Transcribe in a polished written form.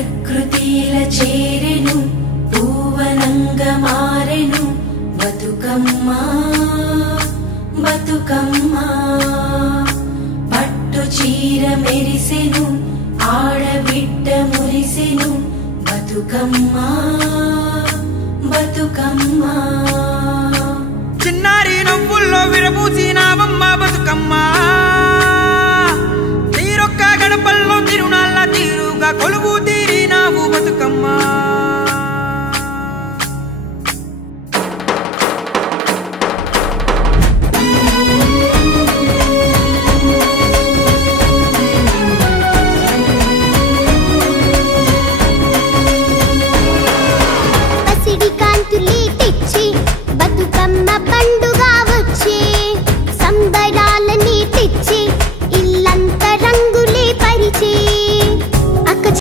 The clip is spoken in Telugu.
ప్రకృతిల చేరెను పూవనంగా మారెను బతుకమ్మ బతుకమ్మ పట్టు చీర మెరిసెను ఆడబిడ్డ మురిసెను బతుకమ్మ